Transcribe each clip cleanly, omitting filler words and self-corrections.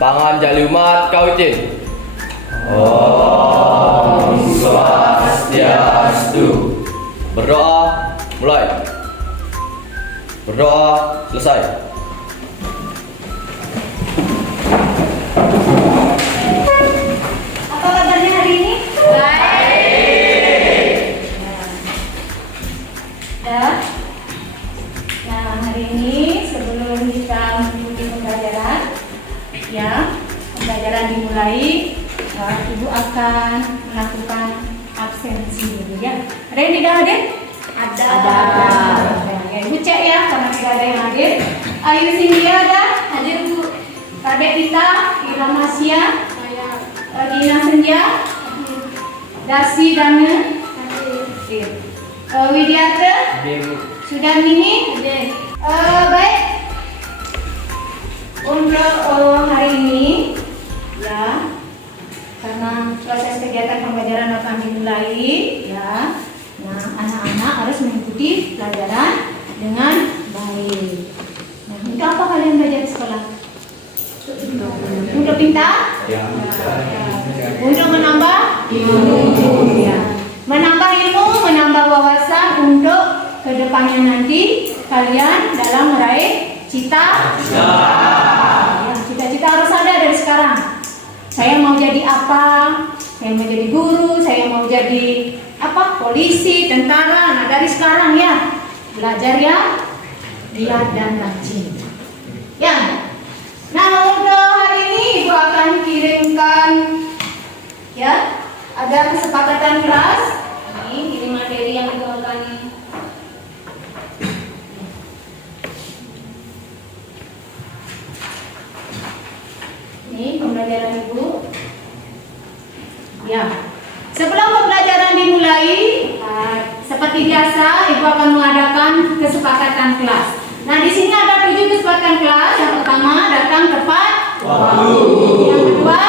Pangan jali umat kaucin. Om Swastiastu. Berdoa mulai. Berdoa selesai. Apa kabarnya hari ini? Baik. Dah. Nah, hari ini sebelum kita mengikuti pembelajaran, ya, pembelajaran dimulai. Ibu akan melakukan absensi dulu ya. Ada yang tidak hadir? Ada. Ya, Ibu cek ya, karena tidak ada yang hadir. Ayu Sindia ada? Hadir Bu. Kadek Dita, Ilham Masya, Dina Senja, Dasi Dana, Widiata, sudah Mini. Baik. Untuk hari ini, ya, karena proses kegiatan pembelajaran akan dimulai, ya. Nah, anak-anak harus mengikuti pelajaran dengan baik. Nah, untuk apa kalian belajar di sekolah? Untuk pintar? Ya. Untuk menambah ilmu. Ya. Menambah ilmu, menambah wawasan untuk kedepannya nanti kalian dalam meraih cita-cita. Ya, cita-cita harus ada dari sekarang. Saya mau jadi apa? Saya mau jadi guru, saya mau jadi apa? Polisi, tentara. Nah, dari sekarang ya, belajar ya, giat dan rajin. Ya. Nah, untuk hari ini Ibu akan kirimkan, ya, ada kesepakatan kelas. Ini materi yang Ibu akan pembelajaran Ibu. Ya. Sebelum pembelajaran dimulai, seperti biasa Ibu akan mengadakan kesepakatan kelas. Nah, di sini ada 7 kesepakatan kelas. Yang pertama, datang tepat waktu. Yang kedua,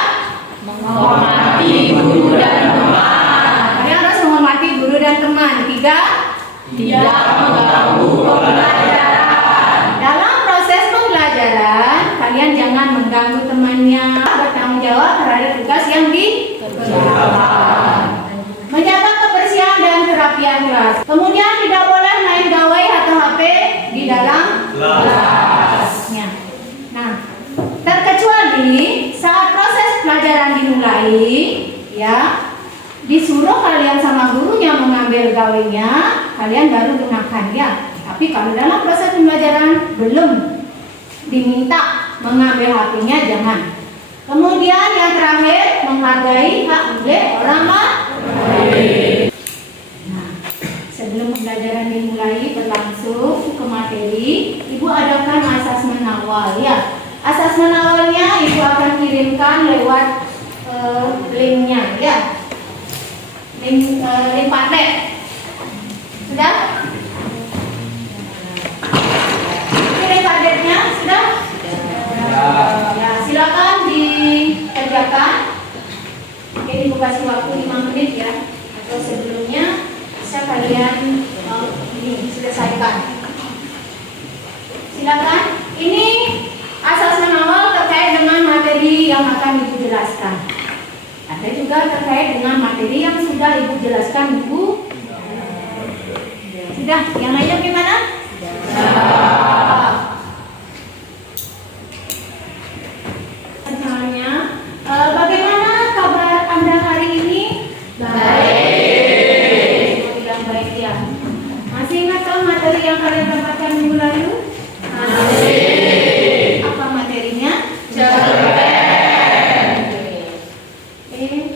menghormati guru dan teman. Kalian harus menghormati guru dan teman. Ketiga, tidak mengganggu pembelajaran. Dalam proses pembelajaran, kalian jangan mengganggu temannya. Bertanggung jawab terhadap tugas yang dikerjakan. Menjaga kebersihan dan kerapian kelas. Kemudian tidak boleh main gawai atau HP di dalam kelasnya. Nah, terkecuali saat proses pelajaran dimulai, ya, disuruh kalian sama gurunya mengambil gawainya, kalian baru gunakan ya. Tapi kalau dalam proses pembelajaran belum diminta mengambil HP-nya, jangan. Kemudian yang terakhir, menghargai hak milik orang lain. Nah, sebelum pembelajaran dimulai berlangsung ke materi, Ibu adakan asesmen awal ya. Asesmen awalnya Ibu akan kirimkan lewat linknya ya. Link Padlet. Sudah? Kirim Padletnya sudah? Ya, silakan dikerjakan. Mungkin Ibu kasih waktu 5 menit ya. Atau sebelumnya bisa kalian ini selesaikan. Silakan. Ini asesmen awal terkait dengan materi yang akan Ibu jelaskan. Ada juga terkait dengan materi yang sudah Ibu jelaskan, Ibu. Sudah. Yang lainnya gimana? Bagaimana kabar Anda hari ini? Baik. Yang baik ya. Masih ingat kan materi yang kalian dapatkan minggu lalu? Masih. Apa materinya? Cerpen. Oke.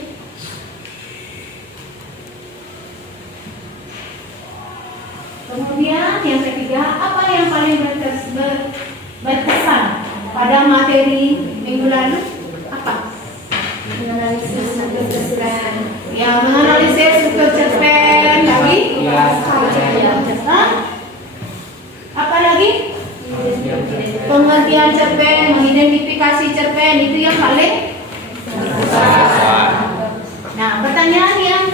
Kemudian yang ketiga, apa yang paling berkesan pada materi minggu lalu? Apa? Menganalisis struktur cerpen. Ya, menganalisis struktur cerpen. Lagi? Apa lagi? Pengertian cerpen, mengidentifikasi cerpen, itu yang paling besar. Nah, pertanyaan yang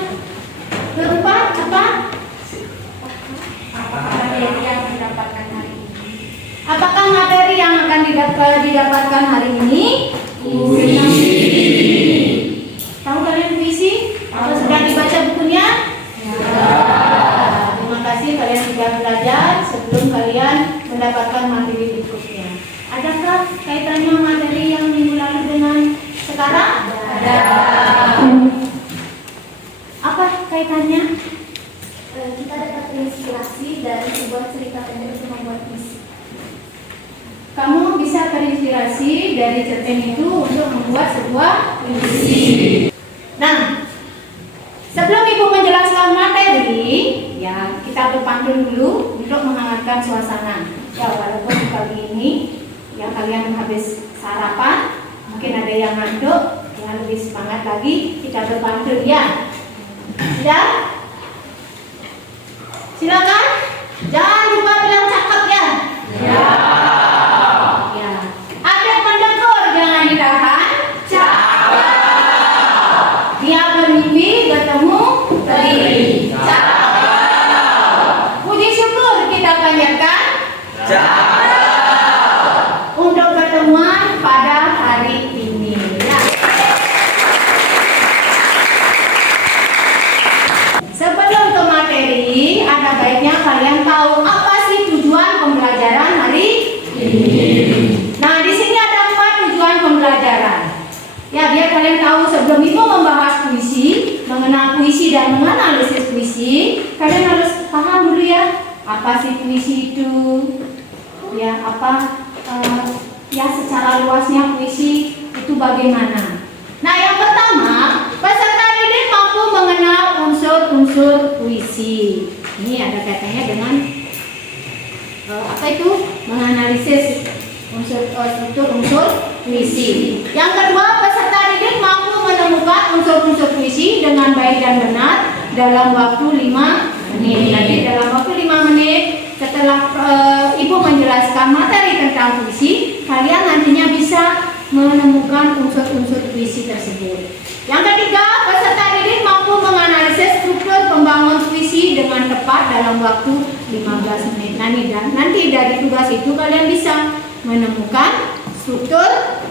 keempat apa? Apa materi yang mendapatkan hari ini? Apakah materi yang akan didapatkan hari ini? Puisi. Tahu kalian puisi? Atau sudah dibaca bukunya? Terima kasih kalian sudah belajar sebelum kalian mendapatkan materi berikutnya. Adakah kaitannya materi yang minggu lalu dengan sekarang? Ada. Apa kaitannya? Kita dapat inspirasi dari sebuah cerita pendek untuk membuat puisi. Kamu bisa terinspirasi dari cerpen itu untuk membuat sebuah puisi. Nah, sebelum Ibu menjelaskan materi, ya kita berpantun dulu untuk menghangatkan suasana. Ya walaupun kali ini ya kalian habis sarapan, mungkin ada yang ngantuk, yang lebih semangat lagi, kita berpantun ya. Sudah? Silakan. Jangan lupa bilang cakep ya. Ya. Ya. Ada pendekor jangan ditahan. Cakep. Dia bermimpi bertemu teri. Cakep. Puji syukur kita panjatkan. Cakep. Untuk pertemuan pada hari ini. Ya. Sebelum ke materi, ada baiknya kalian tahu apa sih tujuan pembelajaran hari ini. Nah, di sini ada 4 tujuan pembelajaran. Ya, biar kalian tahu sebelum Ibu membahas puisi, mengenal puisi dan menganalisis puisi, kalian harus paham dulu ya, apa sih puisi itu? Ya, apa ya secara luasnya puisi itu bagaimana? Nah, yang pertama, peserta didik mampu mengenal unsur-unsur puisi. Ini ada kaitannya dengan apa itu? Menganalisis unsur-unsur puisi. Yang kedua, peserta didik mampu menemukan unsur-unsur puisi dengan baik dan benar dalam waktu 5 menit. Jadi dalam waktu 5 menit setelah Ibu menjelaskan materi tentang puisi, kalian nantinya bisa menemukan unsur-unsur puisi tersebut. Yang ketiga, peserta didik mampu menganalisis struktur pembangun puisi dengan tepat dalam waktu 15 menit. Nanti dari tugas itu kalian bisa menemukan struktur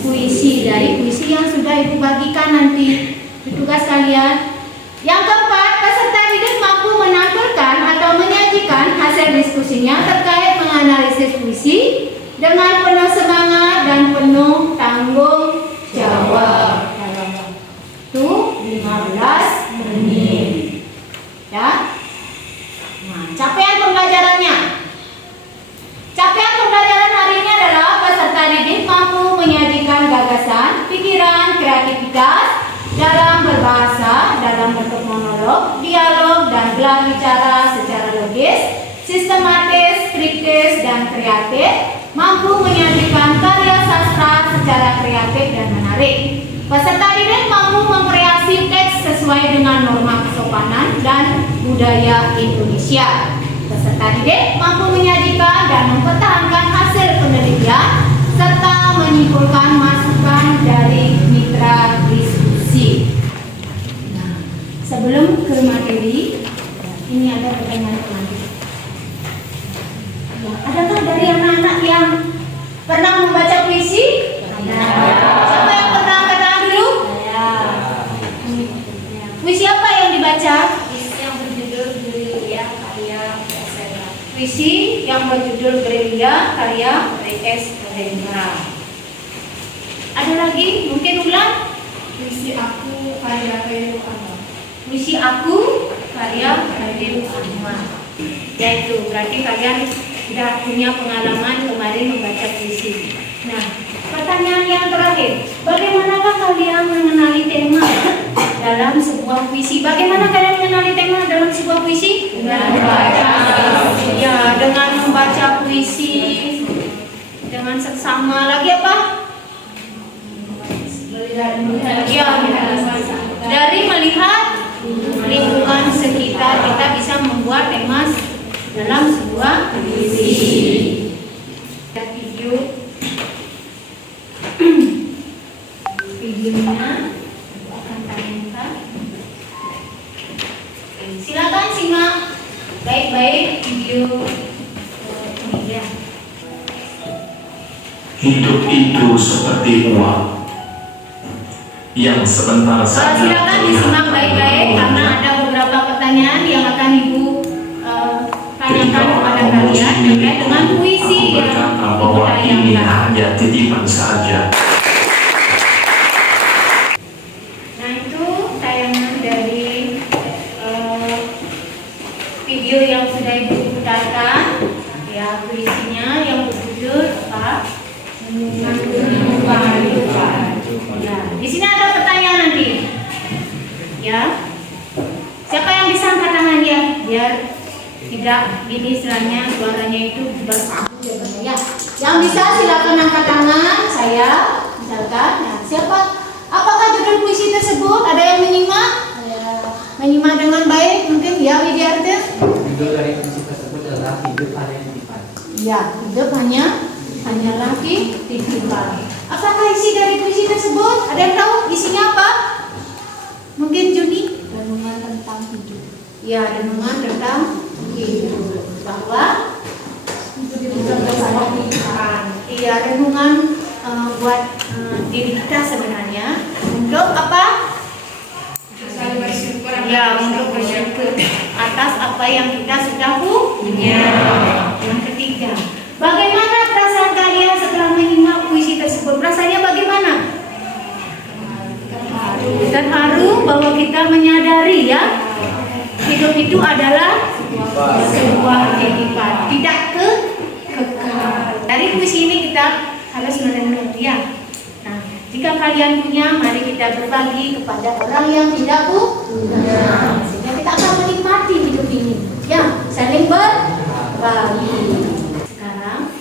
puisi dari puisi yang sudah Ibu bagikan nanti di tugas kalian. Yang keempat, peserta didik mampu menampilkan atau menyajikan hasil diskusinya terkait menganalisis puisi dengan penuh semangat dan penuh tanggung jawab dalam waktu 15 menit. Ya. Nah, capaian pembelajarannya. Capaian pembelajaran hari ini adalah peserta didik mampu menyajikan gagasan, pikiran, kreativitas dalam berbahasa, dalam bentuk monolog, dialog, dan gelar bicara secara logis, sistematis, kritis, dan kreatif, mampu menyajikan karya sastra secara kreatif dan menarik. Peserta didik mampu mengkreasi teks sesuai dengan norma kesopanan dan budaya Indonesia. Peserta didik mampu menyajikan dan mempertahankan hasil penelitian serta menyimpulkan masukan dari mitra diskusi. Nah, sebelum ke materi, ini ada pertanyaan selanjutnya. Adakah dari anak-anak yang pernah membaca puisi? Ada. Siapa yang pernah angkat tangan dulu? Puisi apa yang dibaca? Puisi yang berjudul Gerilya karya Presela. Puisi yang berjudul Gerilya karya Presela. Ada lagi? Mungkin ulang? Puisi aku karya Khairul Anwar. Puisi aku karya Khairul Anwar. Yaitu berarti kalian sudah punya pengalaman kemarin membaca puisi. Nah, pertanyaan yang terakhir, bagaimanakah kalian mengenali tema dalam sebuah puisi? Bagaimana kalian mengenali tema dalam sebuah puisi? Dengan membaca. Ya, dengan membaca puisi, dengan seksama. Lagi apa? Ya, dari melihat lingkungan sekitar kita bisa membuat tema dalam sebuah puisi. Videonya akan tayangkan. Silakan simak baik-baik video ini ya. Hidup itu seperti uang yang sebentar saja Silakan disimak baik-baik karena ada beberapa pertanyaan yang akan Ibu tanyakan kepada kalian terkait dengan puisi yang berkata bahwa ini ditayangkan. hanya titipan saja. Nah, itu tayangan dari video yang sudah Ibu putarkan, ya, puisinya yang berjudul apa? Ya, di sini ada pertanyaan nanti. Ya, siapa yang bisa angkat tangan ya, biar tidak gini istilahnya suaranya itu berpaku ya. Yang bisa silakan angkat tangan, saya misalkan. Nah, siapa? Apakah judul puisi tersebut? Ada yang menyimak? Menyimak dengan baik mungkin ya, Widiarti? Judul dari puisi tersebut adalah hidup hanya titipan. Ya, hidup hanyalah titipan. Apakah isi dari puisi tersebut? Ada yang tahu isinya apa? Mungkin Juni? Renungan tentang hidup. Ya, renungan tentang hidup. Bahwa iya, renungan buat diri kita sebenarnya untuk apa? Ya, untuk bersyukur atas apa yang kita sudah punya. Yang ketiga, bagaimana perasaan kalian setelah menyimak puisi tersebut? Perasaannya bagaimana? Terharu bahwa kita menyadari ya, hidup itu adalah sebuah titipan, tidak kekal. Dari puisi ini kita harus merenung ya. Nah, jika kalian punya, mari kita berbagi kepada orang yang tidak punya, sehingga kita akan menikmati hidup ini. Ya, saling berbagi. Sekarang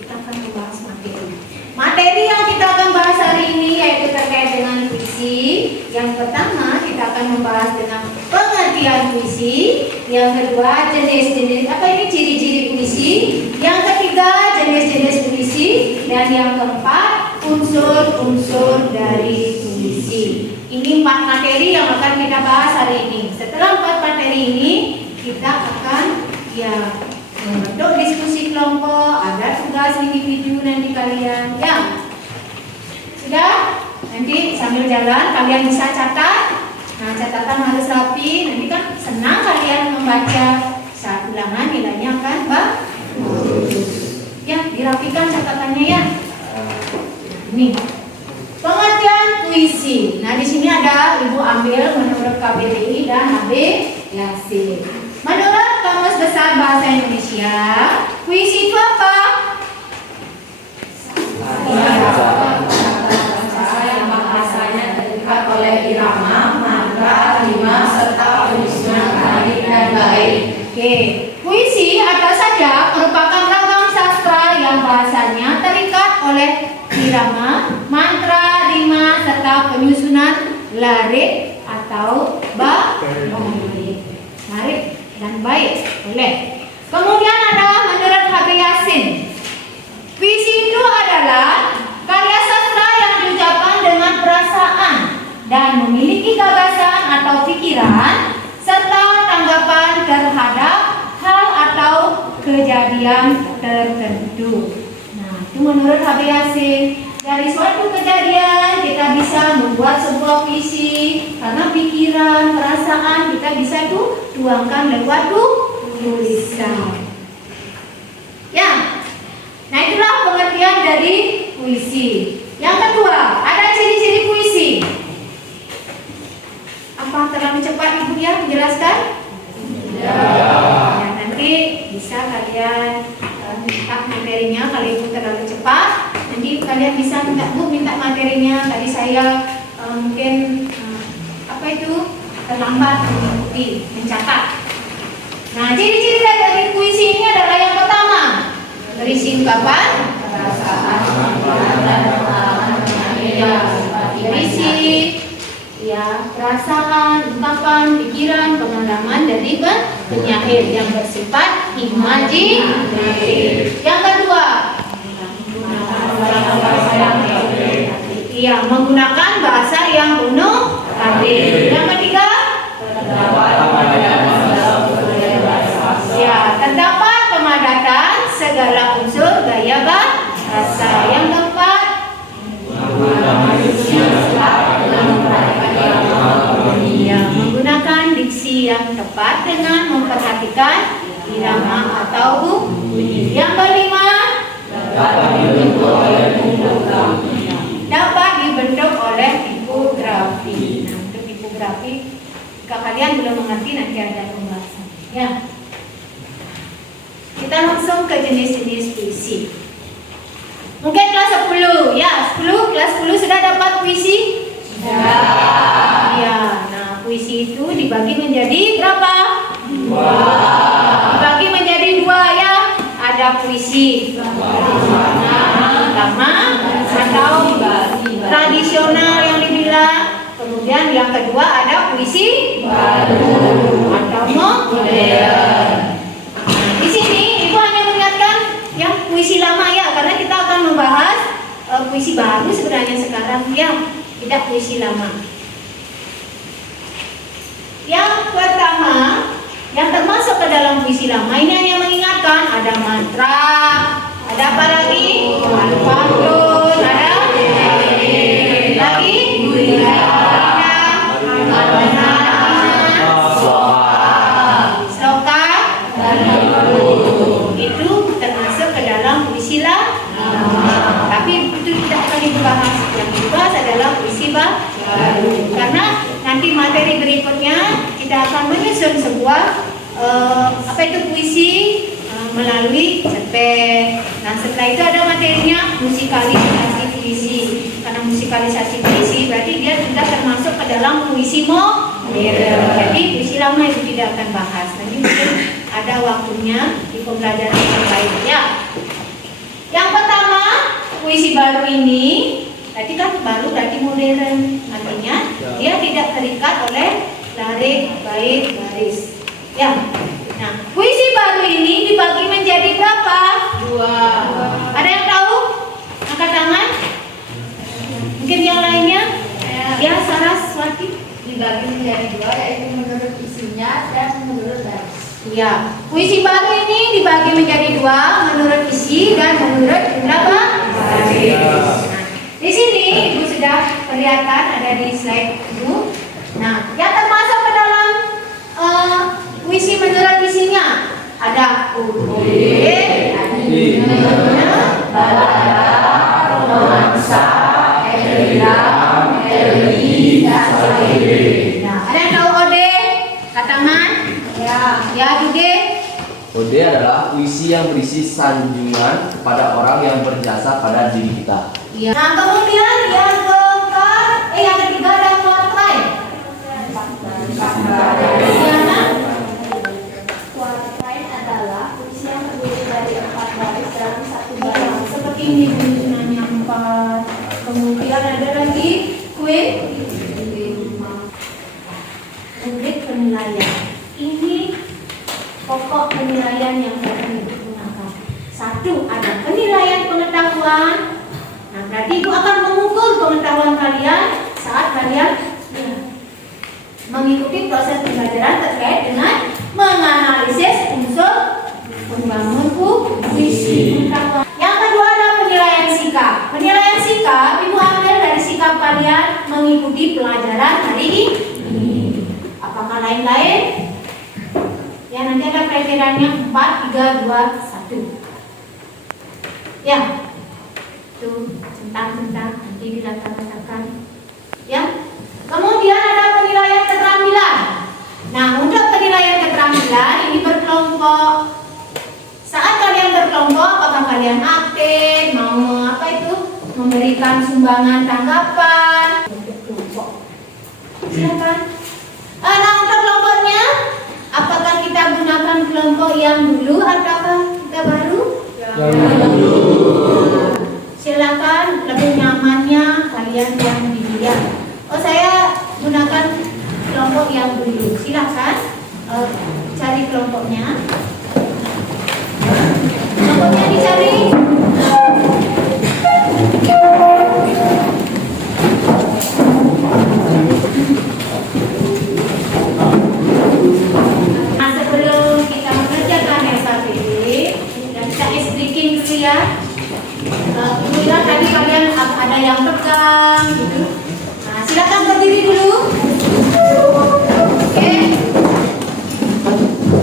kita akan membahas materi. Materi yang kita akan bahas hari ini yaitu terkait dengan puisi. Yang pertama kita akan membahas tentang pengertian puisi. Yang kedua jenis-jenis apa ini ciri-ciri puisi. Yang ketiga jenis-jenis puisi. Dan yang keempat unsur-unsur dari puisi. Ini 4 materi yang akan kita bahas hari ini. Setelah 4 materi ini kita akan membentuk diskusi kelompok, ada tugas individu nanti kalian. Ya, sudah? Nanti sambil jalan kalian bisa catat. Nah, catatan harus rapi. Nanti kan senang kalian membaca. Saat ulangan nilainya akan bagus. Ya, dirapikan catatannya ya. Nih, pengertian puisi. Nah, di sini ada Ibu ambil menurut KBBI dan HB Yasin. Menurut Kamus Besar Bahasa Indonesia, puisi itu apa? Yang bahasanya terikat oleh irama, mantra, rima, serta penyusunan kalimat dan bait. Oke, puisi atau sajak merupakan ragam sastra yang bahasanya terikat oleh irama, mantra, rima, serta penyusunan larik atau bait. Larik dan baik boleh. Kemudian ada menurut HB Yasin, puisi itu adalah karya sastra yang diucapkan dengan perasaan dan memiliki gagasan atau pikiran serta tanggapan terhadap hal atau kejadian tertentu. Nah, itu menurut HB Yasin. Dari suatu kejadian kita bisa membuat sebuah puisi karena pikiran, perasaan kita bisa tuangkan lewat tulisan. Ya, nah itulah pengertian dari puisi. Yang kedua, ada ciri-ciri puisi. Apa terlalu cepat Ibu ya menjelaskan? Ya, nanti bisa kalian minta materinya. Kalau Ibu terlalu cepat, nanti kalian bisa minta materinya. Tadi saya mungkin terlambat mengikuti, mencatat. Nah, ciri-ciri dari puisi ini adalah yang pertama, berisi ungkapan, perasaan, berisi perasaan, ungkapan, pikiran, pengalaman dari penyair yang bersifat imajinatif. Yang kedua, menggunakan bahasa yang penuh arti. Yang ketiga, terdapat pemadatan segala unsur gaya bahasa. Yang keempat, Ya, menggunakan diksi yang tepat dengan memperhatikan irama atau bunyi. Yang kelima, dapat dibentuk oleh tipografi. Nah, untuk tipografi, jika kalian belum mengerti nanti ada pembahasan. Ya, kita langsung ke jenis-jenis puisi. Mungkin kelas 10, ya 10, kelas 10 sudah dapat puisi? Sudah. Ya, nah puisi itu dibagi menjadi berapa? 2. Dibagi menjadi 2 ya. Ada puisi lama atau tradisional yang dibilang. Kemudian yang kedua ada puisi baru atau modern. Di sini Ibu hanya mengingatkan yang puisi lama ya, karena kita akan membahas puisi baru sebenarnya sekarang ya, tidak puisi lama. Yang pertama, yang termasuk ke dalam puisi lama ini hanya mengingatkan ada mantra, ada apa lagi? Ada pantun, ada lagi? Sloka, itu termasuk ke dalam puisi lama. Tapi itu tidak akan dibahas. Yang dibahas adalah puisi baru. Karena nanti materi berikutnya kita akan menyusun sebuah puisi melalui cerpen. Nah setelah itu ada materinya musikalisasi puisi. Karena musikalisasi puisi berarti dia sudah termasuk ke dalam puisi modern. Jadi puisi lama itu tidak akan bahas. Nanti mungkin ada waktunya di pembelajaran yang lain ya. Yang pertama, puisi baru ini berarti kan baru berarti modern. Artinya dia tidak terikat oleh larik, bait, baris. Ya. Nah, puisi baru ini dibagi menjadi berapa? 2. Ada yang tahu? Angkat tangan. Mungkin yang lainnya? Ya, Saraswati. Dibagi menjadi 2 yaitu menurut isinya dan menurut baris. Ya, puisi baru ini dibagi menjadi 2 menurut isi dan menurut berapa? Baris. Nah, di sini Ibu sudah perlihatkan ada di slide Ibu. Nah, yang termasuk ke dalam puisi menurut isinya ada ode, balada, romansa, epigram, melodi, dan syair. Nah, ada yang tahu ode? Katangan? Ya, Dude. Ode adalah puisi yang berisi sanjungan kepada orang yang berjasa pada diri kita. Ya. Nah, kemudian yang ketiga ada quartile. Quartile adalah puisi yang terdiri dari 4 baris dalam satu baris. Seperti ini bunyinya 4. Kemudian ada lagi kuit penilaian. Ini pokok penilaian yang akan digunakan. 1, ada penilaian pengetahuan. Nah, berarti Ibu akan mengukur pengetahuan kalian saat kalian mengikuti proses pembelajaran terkait dengan menganalisis unsur membangun puisi. Yang kedua ada penilaian sikap. Penilaian sikap Ibu ambil dari sikap kalian mengikuti pelajaran hari ini. Apakah lain-lain? Ya, nanti ada kriterianya 4, 3, 2, 1. Ya, itu tentang nanti dirata-ratakan. Ya, kemudian ada penilaian keterampilan. Nah, untuk penilaian keterampilan ini berkelompok. Saat kalian berkelompok, apakah kalian aktif, mau memberikan sumbangan tanggapan untuk kelompok? Silakan. Nah, untuk kelompoknya, apakah kita gunakan kelompok yang dulu atau kita baru? Yang dulu. Silakan, lebih nyamannya kalian yang dilihat. Oh, saya gunakan kelompok yang dulu. Silakan cari kelompoknya. Kelompoknya dicari. Nah, sebelum kita mengerjakan SAPD, dan kita breaking dulu ya. Kemudian tadi kalian ada yang pegang gitu. Nah, silakan berdiri dulu. Oke.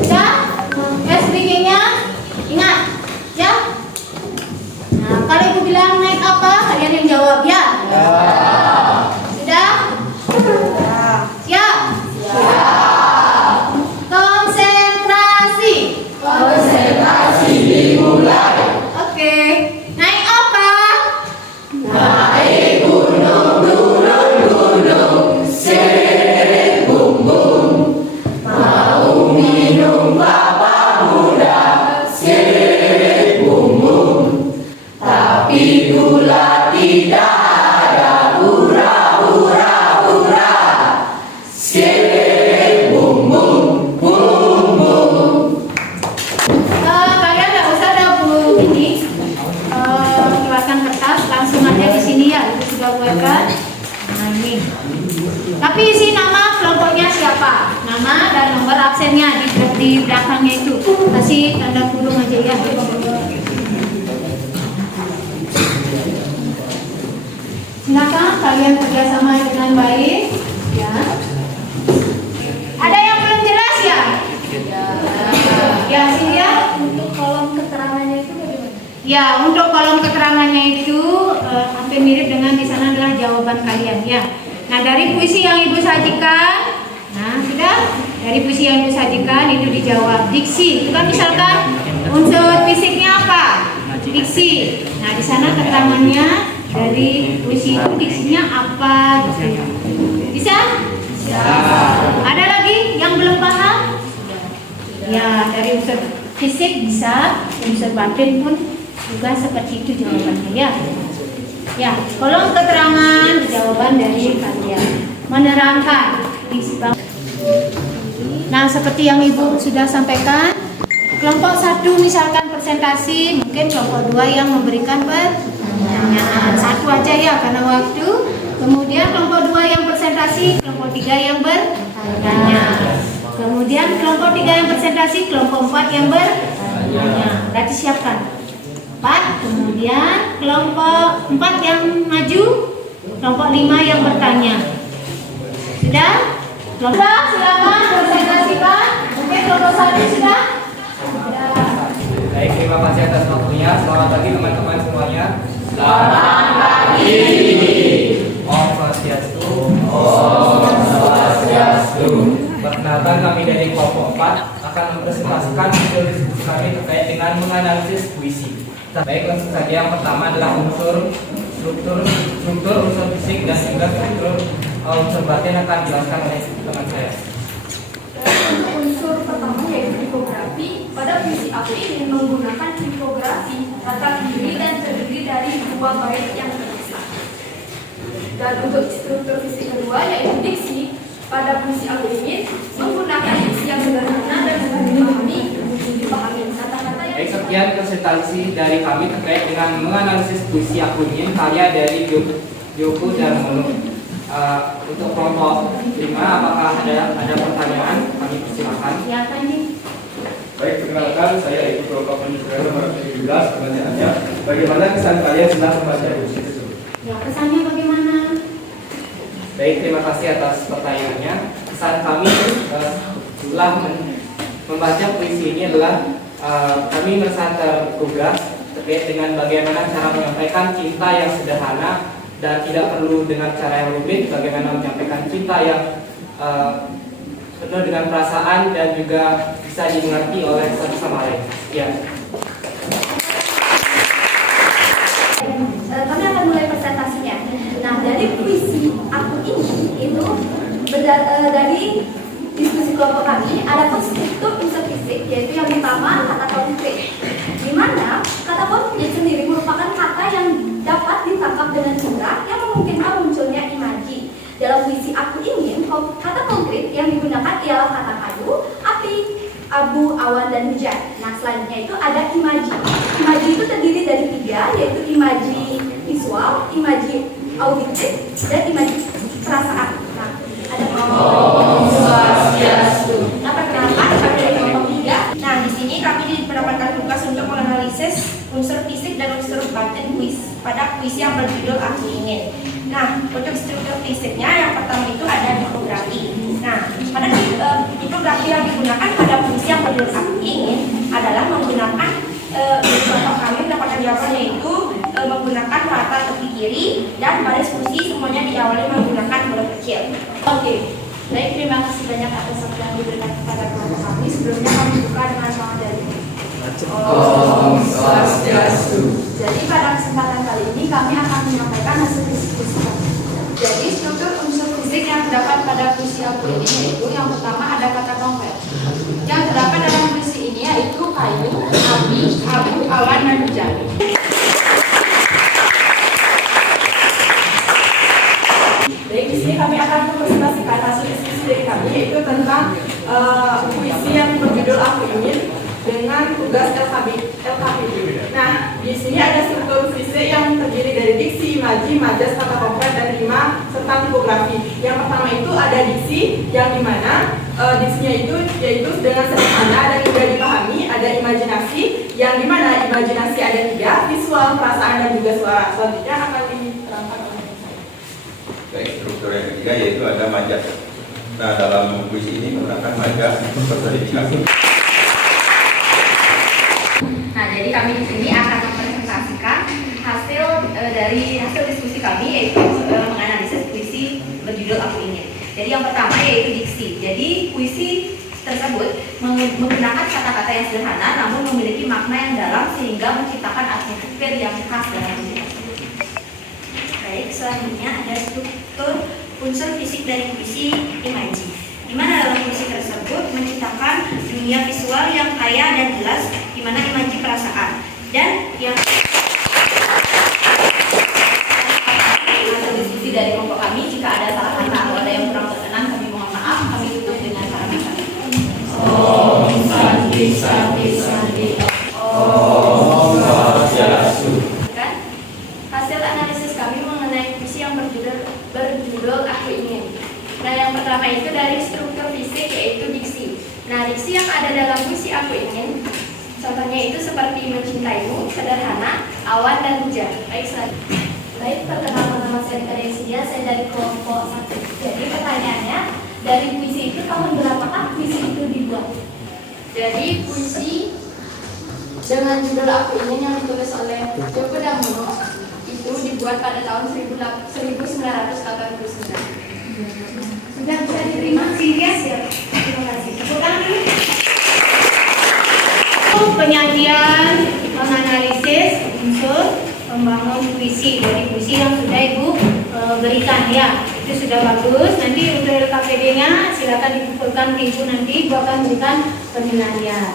Sudah? Speakingnya ingat, ya. Nah, kalau ibu bilang naik apa, kalian yang jawab ya. Sudah? Siap? Konsentrasi. Konsentrasi dimulai. Oke. Naik apa? Naik gunung, turun gunung, seret bum bum. Mau minum kelapa muda, seret bum bum. Tapi gula tidak ada, hura hura hura. Seret bum bum, bum bum. Kalian nggak usah ada ini keluarkan kertas, langsung aja di sini ya. Itu sudah buatkan. Nah ini. Tapi isi nama kelompoknya siapa? Nama dan nomor absennya di belakangnya itu. Kasih tanda kurung aja ya. Silakan kalian kerjasama dengan baik. Ya. Ada yang belum jelas ya? Ya, sini ya. Untuk kolom keterangannya itu bagaimana? Ya, untuk kolom keterangannya itu hampir mirip dengan di sana adalah jawaban kalian ya. Nah, dari puisi yang ibu sajikan, nah sudah dari puisi yang ibu sajikan itu dijawab. Diksi, itu kan misalkan unsur fisiknya apa? Diksi. Nah, di sana keterangannya dari puisi itu diksinya apa? Gitu. Bisa? Ada lagi yang belum paham? Ya, dari unsur fisik bisa, unsur batin pun juga seperti itu jawabannya ya. Ya, kolom keterangan jawaban dari kalian. Menerangkan. Nah, seperti yang ibu sudah sampaikan, kelompok 1 misalkan presentasi, mungkin kelompok 2 yang memberikan pertanyaan. 1 aja ya karena waktu. Kemudian kelompok 2 yang presentasi, kelompok 3 yang bertanya. Kemudian kelompok 3 yang presentasi, kelompok 4 yang bertanya. Berarti siapkan 4, kemudian kelompok 4 yang maju, kelompok 5 yang bertanya. Sudah? Sudah, silakan presentasikan. Oke, kelompok 1 sudah? Baik, terima kasih atas waktunya. Selamat pagi teman-teman semuanya. Selamat pagi. Om Swastiastu. Om Swastiastu. Perkenalkan, kami dari kelompok 4 akan mempresentasikan hasil diskusi kami terkait dengan menganalisis puisi. Baik, langsung saja. Yang pertama adalah struktur unsur fisik dan juga struktur unsur batin akan dijelaskan oleh teman saya. Unsur pertama yaitu tipografi. Pada puisi aku ini menggunakan tipografi kata diri dan terdiri dari 2 bait yang terpisah. Dan untuk struktur fisik kedua yaitu diksi. Pada puisi aku ini menggunakan diksi yang sederhana dan mudah dipahami. Kata-kata yang Baik, sekian presentasi dari kami terkait dengan menganalisis puisi aku ini karya dari Joko dan Mono. Untuk kelompok 5, apakah ada pertanyaan? Kami persilakan. Ya, tanya. Baik, perkenalkan saya Ibu Kelompok Pendidikan nomor 17. Pertanyaannya, bagaimana kesan kalian setelah membaca puisi tersebut? Ya, kesannya bagaimana? Baik, terima kasih atas pertanyaannya. Kesan kami setelah membaca puisi ini adalah kami merasa tergugah terkait dengan bagaimana cara menyampaikan cinta yang sederhana dan tidak perlu dengan cara yang rumit, bagaimana menyampaikan cinta yang penuh dengan perasaan dan juga bisa dimengerti oleh satu sama lain. Ya. kami akan mulai presentasinya. Nah, dari puisi aku ini itu dari diskusi kelompok kami ada struktur unsur fisik, yaitu yang pertama kata konkret, di mana kata konkret sendiri merupakan kata yang dapat ditangkap dengan mudah yang memungkinkan munculnya imaji. Dalam puisi aku ini, kata konkret yang digunakan ialah kata kayu, api, abu, awan, dan hujan. Nah, selanjutnya itu ada imaji. Imaji itu terdiri dari 3, yaitu imaji visual, imaji auditif, dan imaji perasaan. Nah, ada Om Swastiastu. Nah, perkenalkan kami dari kelompok 3. Nah, di sini kami mendapatkan tugas untuk menganalisis unsur fisik dan unsur batin pada puisi yang berjudul Aku Ingin. Nah, untuk struktur fisiknya yang pertama itu ada tipografi. Nah, pada tipografi yang digunakan pada puisi yang berjudul Aku Ingin adalah menggunakan contoh kami mendapatkan jawabannya itu menggunakan rata tepi kiri dan baris puisi semuanya diawali menggunakan huruf kecil. Oke, baik, terima kasih banyak atas waktu yang diberikan kepada kelompok kami. Sebelumnya kami buka dengan semangat dari Om Swastiastu. Jadi pada kesempatan kali ini kami akan menyampaikan hasil diskusi kami. Jadi struktur unsur fisik yang terdapat pada puisi Aku Ingin yaitu yang pertama ada kata konkret. Yang terdapat dalam puisi ini yaitu kayu, api, abu, awan, dan hujan. Baik, di sini kami akan mempresentasikan hasil diskusi dari kami yaitu tentang puisi yang berjudul Aku Ingin dengan tugas LKB. Nah, di sini ada struktur fisik yang terdiri dari diksi, imaji, majas, kata konkret, dan rima serta tipografi. Yang pertama itu ada diksi, yang dimana diksinya itu yaitu dengan sederhana dan mudah dipahami. Ada imajinasi, yang dimana imajinasi ada 3, visual, perasaan, dan juga suara. Selanjutnya akan diterangkan oleh saya. Baik, struktur yang ketiga yaitu ada majas. Nah, dalam puisi ini menggunakan majas personifikasi. Nah, jadi kami di sini akan mempresentasikan hasil dari hasil diskusi kami yaitu menganalisis puisi berjudul Aku Ingin. Jadi yang pertama yaitu diksi. Jadi puisi tersebut menggunakan kata-kata yang sederhana namun memiliki makna yang dalam sehingga menciptakan atmosfer yang khas dalam puisi. Baik, selanjutnya ada struktur unsur fisik dari puisi imaji, di mana dalam puisi tersebut menciptakan dunia visual yang kaya dan jelas, di mana imaji perasaan dan yang hasil diskusi dari kelompok kami. Jika ada salah kata atau ada yang kurang berkenan, kami mohon maaf. Kami tutup dengan salam kami. Om Santi Santi Santi. Om Swastiastu. Hasil analisis kami mengenai puisi yang berjudul Aku Ingin. Nah, yang pertama itu dari struktur fisik yaitu diksi. Nah, diksi yang ada dalam puisi Aku Ingin contohnya itu seperti mencintaimu, sederhana, awan, dan hujan. Baik, selanjutnya. Baik, perkenalkan nama saya Kadesia, saya dari kelompok 1. Jadi pertanyaannya, dari puisi itu tahun berapakah puisi itu dibuat? Jadi puisi dengan judul Aku Ingin yang ditulis oleh Djoko Damono itu dibuat pada tahun 1989. Sudah bisa diterima? Serius ya? Terima kasih. Tepuk tangan dulu. Penyajian menganalisis unsur membangun puisi dari puisi yang sudah Ibu berikan ya. Itu sudah bagus. Nanti untuk LKPD-nya silakan dikumpulkan ke Ibu, nanti Ibu akan berikan penilaian.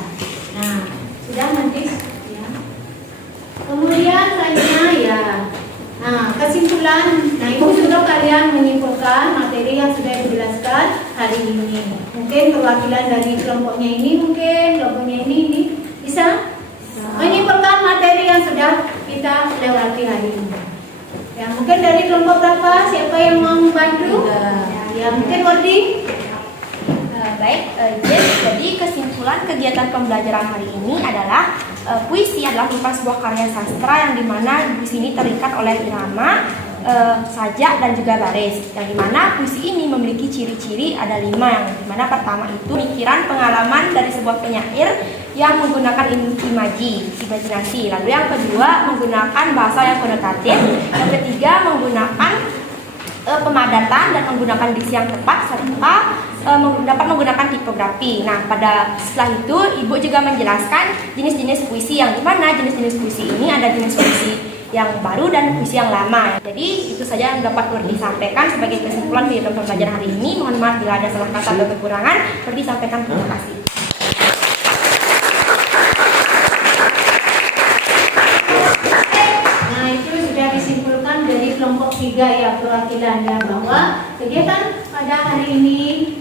Nah, sudah nanti ya. Kemudian selanjutnya ya. Nah, kesimpulan. Nah, Ibu sudah kalian menyimpulkan materi yang sudah dijelaskan hari ini. Mungkin perwakilan dari kelompoknya ini, mungkin kelompoknya ini bisa menyimpulkan materi yang sudah kita lewati hari ini. Ya, mungkin dari kelompok berapa? Siapa yang mau membantu? Ya, mungkin Wardi. Baik, jadi kesimpulan kegiatan pembelajaran hari ini adalah puisi adalah merupakan sebuah karya sastra yang dimana puisi ini terikat oleh irama, sajak, dan juga baris. Yang dimana puisi ini memiliki ciri-ciri ada 5, yang dimana pertama itu pemikiran pengalaman dari sebuah penyair yang menggunakan imajinasi. Lalu yang kedua menggunakan bahasa yang konotatif. Yang ketiga menggunakan pemadatan dan menggunakan diksi yang tepat serta dapat menggunakan tipografi. Nah, setelah itu Ibu juga menjelaskan jenis-jenis puisi yang dimana jenis-jenis puisi ini ada jenis puisi yang baru dan puisi yang lama. Jadi itu saja yang dapat disampaikan sebagai kesimpulan kegiatan pembelajaran hari ini. Mohon maaf bila ada salah kata atau kekurangan. Perlu disampaikan. Terima kasih. Nah, itu sudah disimpulkan dari kelompok 3 ya, perwakilannya, bahwa kegiatan pada hari ini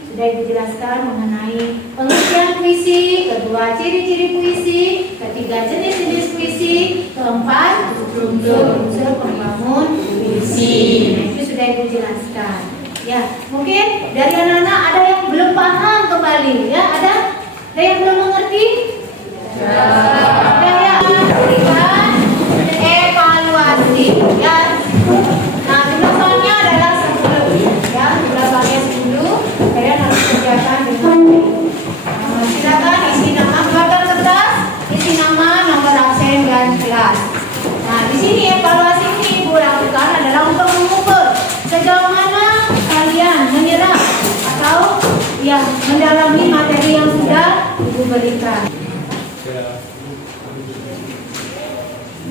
sudah dijelaskan mengenai pengertian puisi, kedua ciri-ciri puisi, ketiga jenis-jenis puisi, keempat unsur pembangun puisi. Nah, itu sudah dijelaskan. Ya, mungkin dari anak-anak ada yang belum paham kembali, ya, ada yang belum mengerti? Ada yang berikan di sini evaluasi ini Ibu lakukan adalah untuk mengukur sejauh mana kalian menyerap atau yang mendalami materi yang sudah Ibu berikan.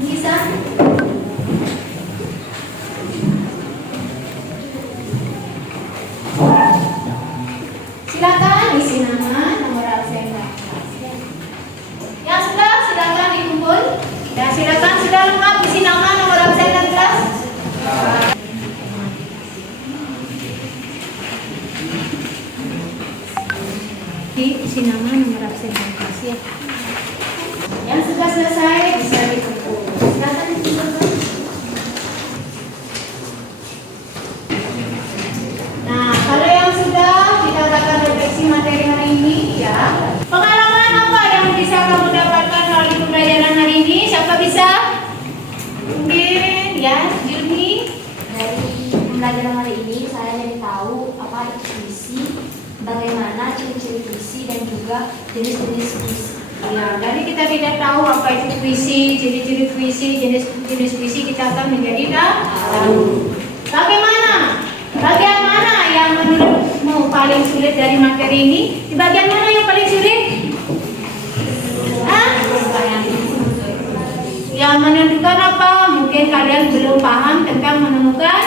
Bisa? Silakan isi nama, nomor absen. Yang sudah silakan dikumpul. Ya silakan sudah lengkap isi nama, nomor absen dan kelas. Isi nama, nomor absen dan kelas ya. Yang sudah selesai bisa dikumpul. Silakan dikumpulkan. Nah, kalau yang sudah kita akan refleksi materi hari ini ya. Pengalaman apa yang bisa kamu dapatkan melalui pembelajaran hari ini? Siapa bisa? Mungkin ya, Juni. Dari pembelajaran hari ini saya jadi tahu apa itu puisi, bagaimana ciri-ciri puisi dan juga jenis-jenis puisi. Ya, jadi kita tidak tahu apa itu puisi, ciri-ciri puisi, jenis-jenis puisi kita akan menjadi tahu. Bagaimana? Bagian mana yang menurutmu paling sulit dari materi ini? Di bagian mana yang paling sulit? Hah? Yang menentukan apa? Mungkin kalian belum paham tentang menemukan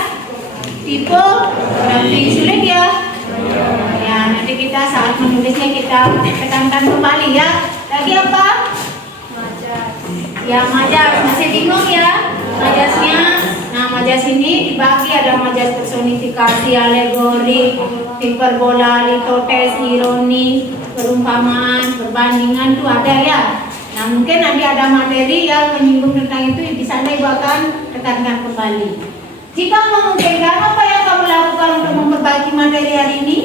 tipe yang paling sulit ya. Ya, nanti kita saat menulisnya kita tekankan kembali ya. Lagi apa? Majas. Ya, majas. Masih bingung ya? Majasnya. Nah, majas ini dibagi ada majas personifikasi, alegori, hiperbola, litotes, ironi, perumpamaan, perbandingan itu ada ya. Nah, mungkin nanti ada materi yang menyinggung tentang itu bisa Ibu akan tekankan kembali. Jika memungkinkan, apa yang kamu lakukan untuk memperbaiki materi hari ini?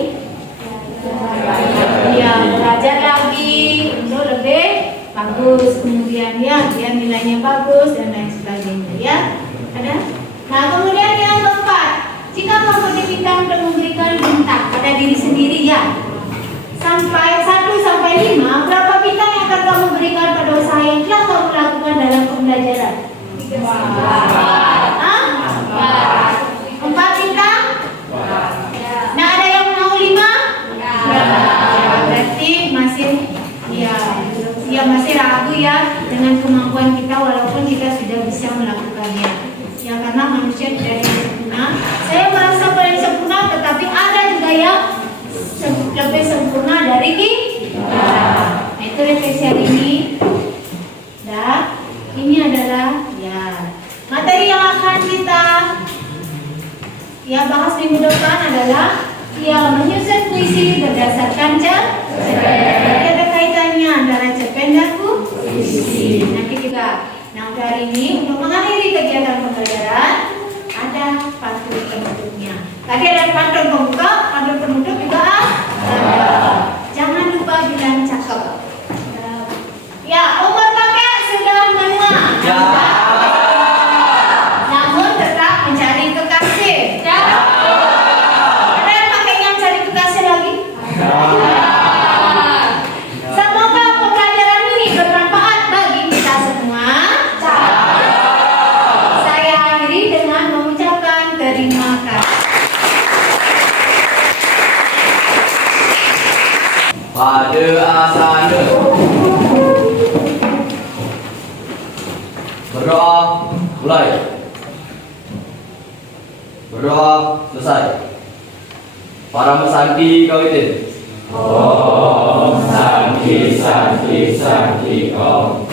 Ya, belajar lagi untuk lebih bagus, kemudian ya biar nilainya bagus dan lain sebagainya ya. Ada? Nah, kemudian yang keempat, jika kamu diminta untuk memberikan bintang pada diri sendiri ya, sampai 1 sampai 5, berapa bintang yang akan kamu berikan pada usaha yang telah kamu lakukan dalam pembelajaran? 4 bintang? Nah, ada yang mau 5? Berarti masih ya masih ragu ya dengan kemampuan kita walaupun kita sudah bisa melakukannya. Ya karena manusia tidak ada yang sempurna. Saya merasa paling sempurna, tetapi ada juga yang lebih sempurna dari kita. Nah, itu refleksi hari ini. Dan ini adalah ya materi yang akan kita bahas minggu depan adalah menyusun puisi berdasarkan cerpen. Ada kaitannya antara cerpen dan puisi. Nanti kita hari ini untuk mengakhiri kegiatan pembelajaran ada pantun penutupnya. Tadi ada pantun pembuka, pantun penutup juga ada. Jangan lupa bilang cakep. Ya, umur kakek sudah menua. Ya. Namun tetap mencari kekasih. Ada yang kakeknya mencari kekasih lagi? Semoga pembelajaran ini bermanfaat bagi kita semua. Saya akhiri dengan mengucapkan terima kasih. Pada asana berdoa mulai. Berdoa selesai. Para mesanti kawitin. Om Santi Santi Santi Om.